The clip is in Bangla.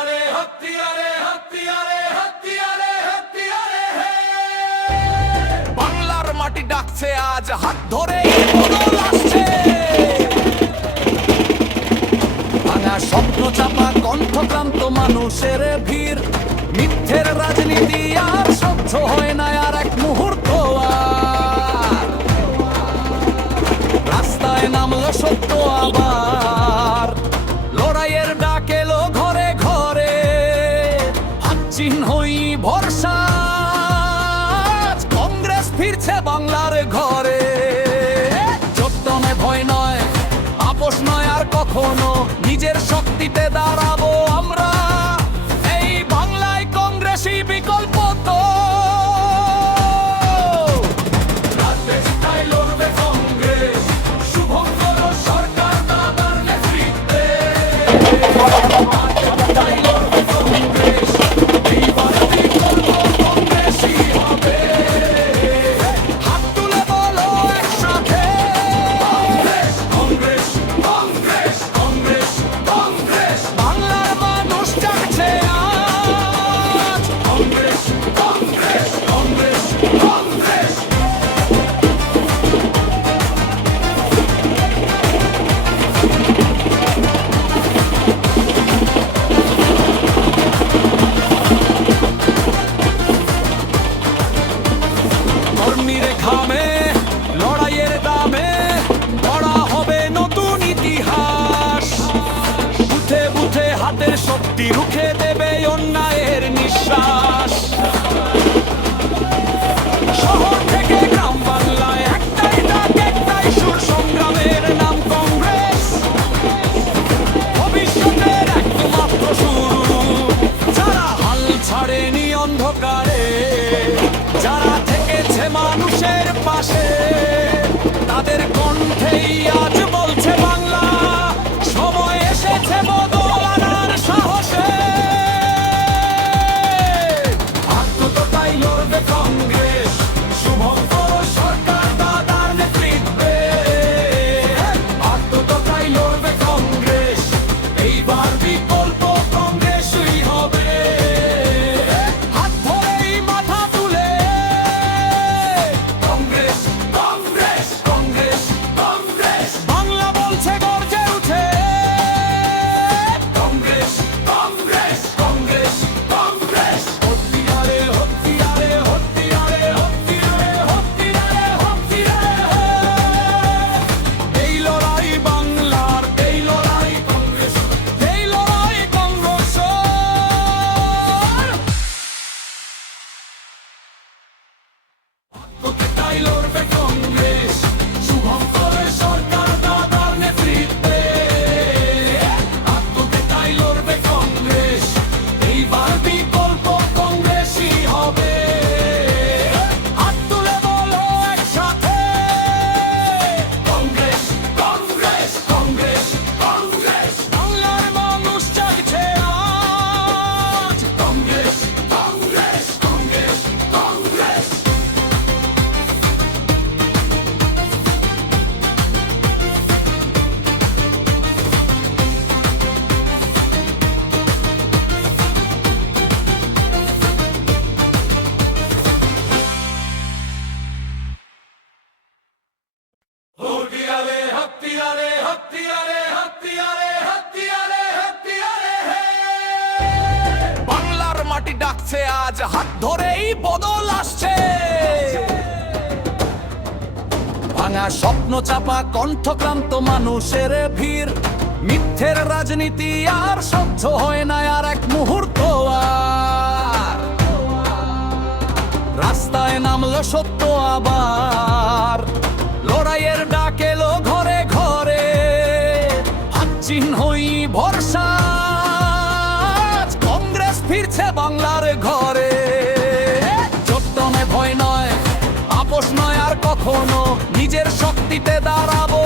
हत्यारे हत्यारे हत्यारे हत्यारे हत्यारे हे বাংলার মাটি ডাকছে আজ হাত ধরে বদল আসছে ভাঙা স্বপ্ন চাপা কণ্ঠক্রান্ত মানুষের ভিড় মিথ্যের রাজনীতি আর সহ্য হয় না আর এক মুহূর্ত আর রাস্তায় নামলো সত্য আবার লড়াইয়ের ডাক এলো ঘরে ঘরে হাত চিহ্নই ভরসা কংগ্রেস ফিরছে বাংলার ঘরে চট্টনে ভয় নয় আপোষ নয় আর কখনো নিজের শক্তিতে দাঁড়াবো আমরা এই বাংলায় কংগ্রেসই বিকল্প তো রাজনীতিতে লড়বে কংগ্রেস শুভঙ্কর সরকার দাদার নেতৃত্বে রাজনীতিতে লড়বে কংগ্রেস এইবার বিকল্প কংগ্রেসই হবে হাত তুলে বলো একসাথে কংগ্রেস কংগ্রেস কংগ্রেস কংগ্রেস কংগ্রেস বাংলার মানুষ ডাকছে আজ কংগ্রেস কংগ্রেস কংগ্রেস কংগ্রেস কর্মীর ঘামে লড়াইয়ের দামে গড়া হবে নতুন ইতিহাস বুথে বুথে হাতের শক্তি রুখে দেবে অন্যায়ের নিঃশ্বাস শহর থেকে গ্রাম বাংলায় একটাই ডাক একটাই সুর সংগ্রামের নাম কংগ্রেস ভবিষ্যতের একমাত্র শুরু যারা হাল ছাড়েনি অন্ধকারে যারা থেকেছে মানুষের পাশে তাদের কণ্ঠেই আজ বলছে বাংলা সময় এসেছে বদল আনার সাহসে আত্মততাই লড়বে কংগ্রেস শুভঙ্কর সরকার দাদার নেতৃত্বে আত্মততাই লড়বে কংগ্রেস এইবার বিকল্প কংগ্রেসই হবে হাত ধরেই মাথা তুলে কংগ্রেস কংগ্রেস কংগ্রেস কংগ্রেস বাংলা বলছে গর্জে উঠে কংগ্রেস কংগ্রেস কংগ্রেস কংগ্রেস হত্যারে হত্যারে হত্যারে হত্যারে হত্যারে হত্যারে এই লড়াই বাংলার এই লড়াই কংগ্রেস এই লড়াই কংগ্রেস আত্মততাই লড়বে কংগ্রেস শুভঙ্কর সরকার দাদার নেতৃত্বে আত্মততাই লড়বে কংগ্রেস এইবার বিকল্প কংগ্রেসই হবে হাত তুলে বলো একসাথে কংগ্রেস কংগ্রেস কংগ্রেস কংগ্রেস বাংলার মানুষ জাগছে আজ কংগ্রেস কংগ্রেস কংগ্রেস কংগ্রেস হত্যারে হত্যারে হত্যারে হত্যারে হত্যারে হত্যারে হে বাংলার মাটি ডাকছে আজ হাত ধরেই বদল আসছে ভাঙা স্বপ্ন চাপা কণ্ঠক্রান্ত মানুষের ভিড় মিথ্যের রাজনীতি আর সহ্য হয় না আর এক মুহূর্ত আর রাস্তায় নামলো সত্য আবার লড়াইয়ের ডাক এলো ঘরে ঘরে হাত চিহ্নই ভরসা কংগ্রেস ফিরছে বাংলার ঘরে চট্টনে ভয় নয় আপোষ নয় আর কখনো নিজের শক্তিতে দাঁড়াবো